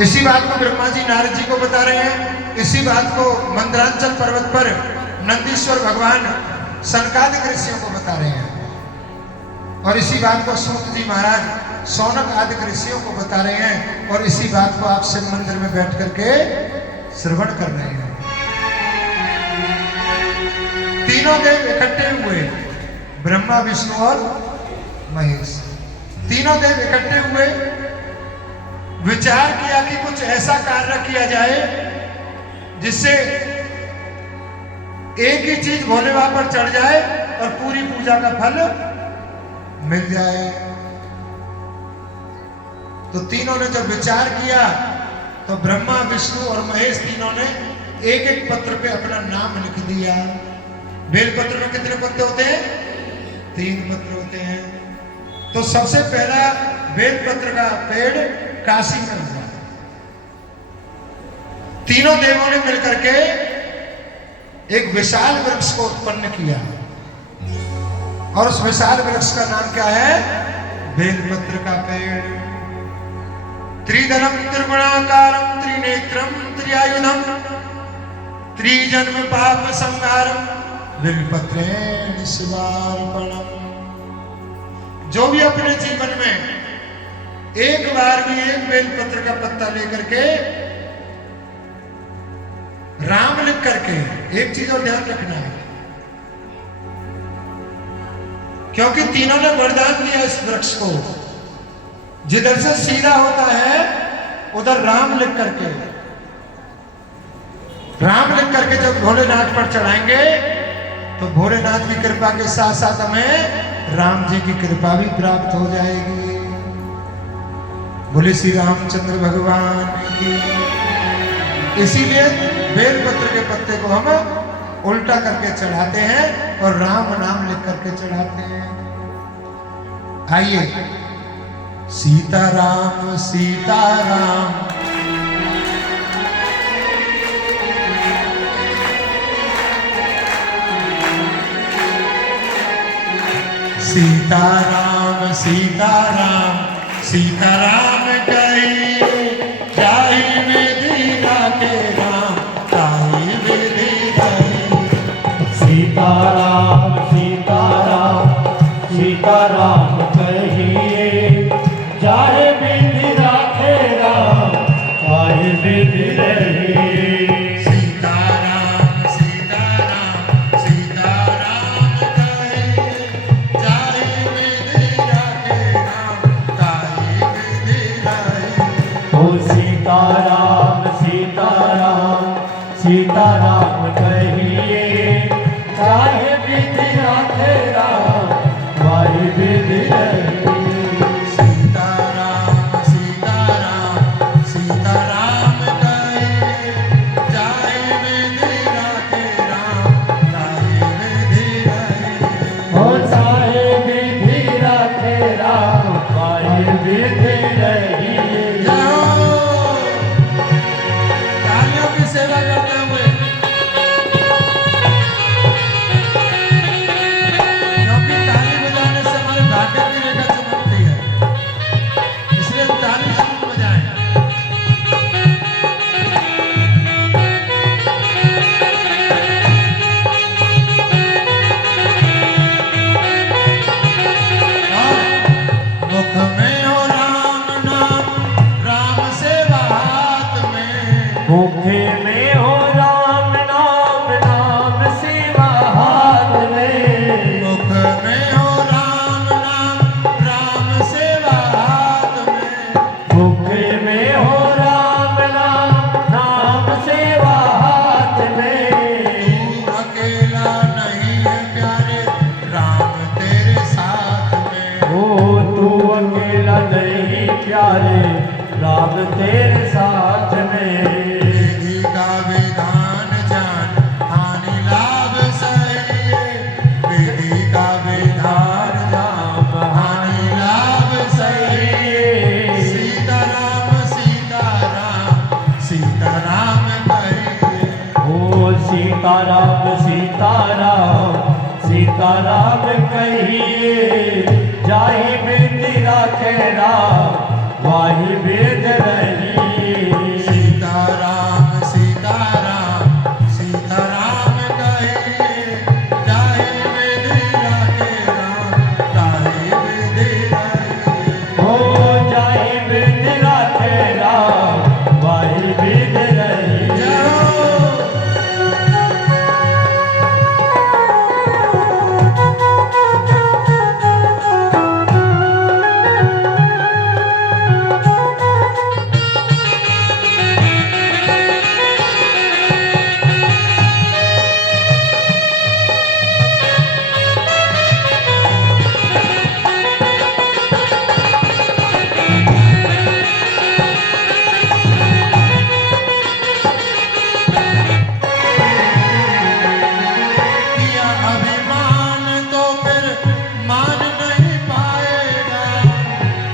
इसी बात को ब्रह्मा जी नारद जी को बता रहे हैं। इसी बात को मंदरांचल पर्वत पर नंदीश्वर भगवान सनकादिक ऋषियों को बता रहे हैं। और इसी बात को सूत जी महाराज सौनक आदि ऋषियों को बता रहे हैं। और इसी बात को आप शिव मंदिर में बैठ करके श्रवण कर रहे हैं। तीनों देव इकट्ठे हुए, ब्रह्मा विष्णु और महेश। तीनों देव इकट्ठे हुए, विचार किया कि कुछ ऐसा कार्य किया जाए जिससे एक ही चीज भोले बाबा पर चढ़ जाए और पूरी पूजा का फल मिल जाए। तो तीनों ने जब विचार किया तो ब्रह्मा विष्णु और महेश तीनों ने एक एक पत्र पे अपना नाम लिख दिया। बेलपत्र में कितने पत्ते होते हैं? 3 पत्र होते हैं। तो सबसे पहला बेलपत्र का पेड़ काशी में हुआ। तीनों देवों ने मिलकर के एक विशाल वृक्ष को उत्पन्न किया और उस विशाल वृक्ष का नाम क्या है? बेलपत्र का पेड़। त्रिदलम त्रिगुणाकारम त्रिनेत्रम त्रिआयुधम त्रिजन्म पाप संहारम बेलपत्रेण शिवार्पणम। जो भी अपने जीवन में एक बार भी एक बेलपत्र का पत्ता लेकर के राम लिख करके, एक चीज और ध्यान रखना है, क्योंकि तीनों ने वरदान दिया इस वृक्ष को, जिधर से सीधा होता है उधर राम लिख करके, राम लिख करके जब भोलेनाथ पर चढ़ाएंगे तो भोलेनाथ की कृपा के साथ साथ हमें राम जी की कृपा भी प्राप्त हो जाएगी। बोले श्री रामचंद्र भगवान की। इसीलिए बेलपत्र के पत्ते को हम उल्टा करके चढ़ाते हैं और राम नाम लिख करके चढ़ाते हैं। आइए, सीताराम सीताराम सीताराम सीताराम सीताराम कहिए जाहि विधि राखे राम ताहि विधि रही। सीताराम सीताराम सीताराम कहिए जाहि विधि राखे राम ताहि विधि रही। सीताराम सीताराम सीताराम कहिए जाहि विधि राखे राम ताहि विधि रही। ओ सीताराम सीताराम सीताराम कहिए चाहे विधि राखे राम वाहि विधि रही। सीताराम सीताराम सीताराम कहिए जाहि विधि राखे राम ताहि विधि रही। ओ चाहे विधि राखे राम वाहि विधि रही। तालियों की सेवा करते हुए, क्योंकि ताली बजाने से हमारे भाग्य की रेखा चमकती है, इसलिए ताली जरूर बजाएं। मुख में हो राम नाम, राम सेवा हाथ में। मुखे में हो राम नाम नाम सेवा हाथ में। मुख में हो राम नाम, राम सेवा हाथ में। मुखे में हो राम नाम नाम सेवा हाथ में। तू अकेला नहीं है प्यारे, राम तेरे साथ में। ओ तू अकेला नहीं प्यारे राम तेरे साथ में। विधि का विधान जान हानि लाभ सहिए। विधि का विधान जान हानि लाभ सहिए। सीताराम सीताराम सीताराम कहिए। ओ सीताराम सीताराम सीताराम कहिए जाहि विधि राखे राम वाहि विधि रही।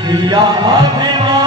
किया अभिमान